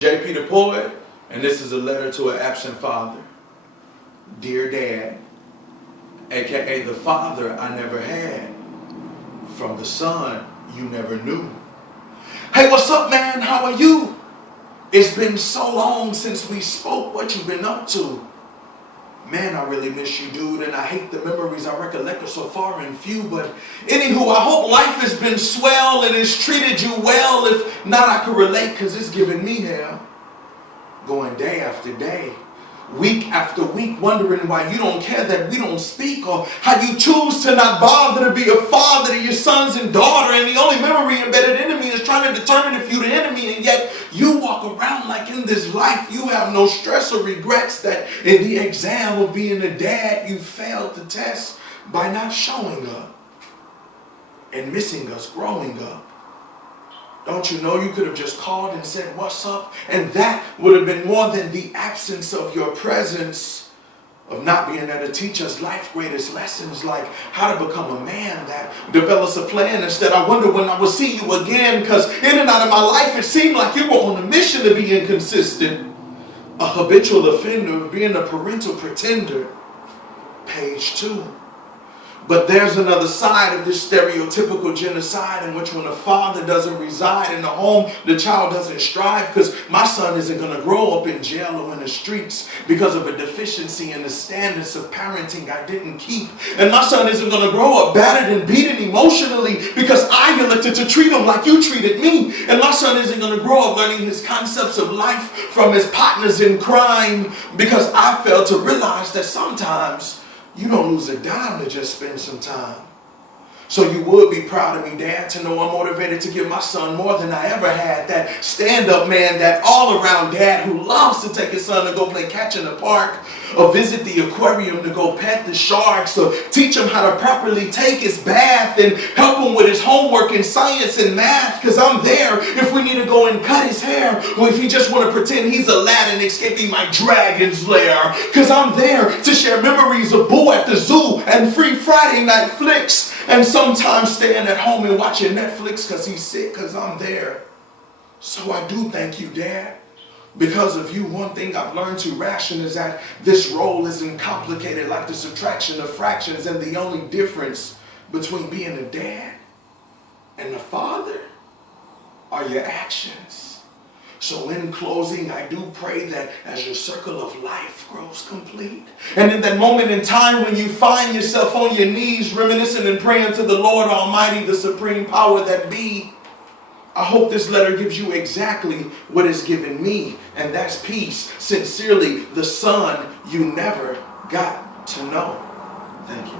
JP the Poet, and this is a letter to an absent father. Dear Dad, aka the father I never had, from the son you never knew. Hey, what's up, man? How are you? It's been so long since we spoke. What you been up to? Man, I really miss you, dude, and I hate the memories I recollect are so far and few. But anywho, I hope life has been swell and has treated you well. If not, I could relate, because it's giving me hell. Going day after day, week after week, wondering why you don't care that we don't speak, or how you choose to not bother to be a father to your sons and daughter, and the only memory embedded in me is trying to determine if you're the enemy, and yet you walk around like in this life you have no stress or regrets that in the exam of being a dad you failed the test by not showing up and missing us growing up. Don't you know you could have just called and said, what's up? And that would have been more than the absence of your presence, of not being there to teach us life's greatest lessons, like how to become a man that develops a plan. Instead, I wonder when I will see you again, because in and out of my life, it seemed like you were on a mission to be inconsistent, a habitual offender, being a parental pretender. Page 2. But there's another side of this stereotypical genocide in which when a father doesn't reside in the home, the child doesn't strive, because my son isn't going to grow up in jail or in the streets because of a deficiency in the standards of parenting I didn't keep. And my son isn't going to grow up battered and beaten emotionally because I elected to treat him like you treated me. And my son isn't going to grow up learning his concepts of life from his partners in crime because I failed to realize that sometimes you don't lose a dime to just spend some time. So you would be proud of me, Dad, to know I'm motivated to give my son more than I ever had. That stand-up man, that all-around dad who loves to take his son to go play catch in the park, or visit the aquarium to go pet the sharks, or teach him how to properly take his bath and help him with his homework in science and math, because I'm there if we need to go and cut his hair, or if he just want to pretend he's Aladdin escaping my dragon's lair, because I'm there to share memories of Boo at the zoo and free Friday night flicks, and sometimes staying at home and watching Netflix because he's sick, because I'm there. So I do thank you, Dad. Because of you, one thing I've learned to ration is that this role isn't complicated like the subtraction of fractions, and the only difference between being a dad and a father are your actions. So in closing, I do pray that as your circle of life grows complete, and in that moment in time when you find yourself on your knees reminiscing and praying to the Lord Almighty, the supreme power that be, I hope this letter gives you exactly what it's given me, and that's peace. Sincerely, the son you never got to know. Thank you.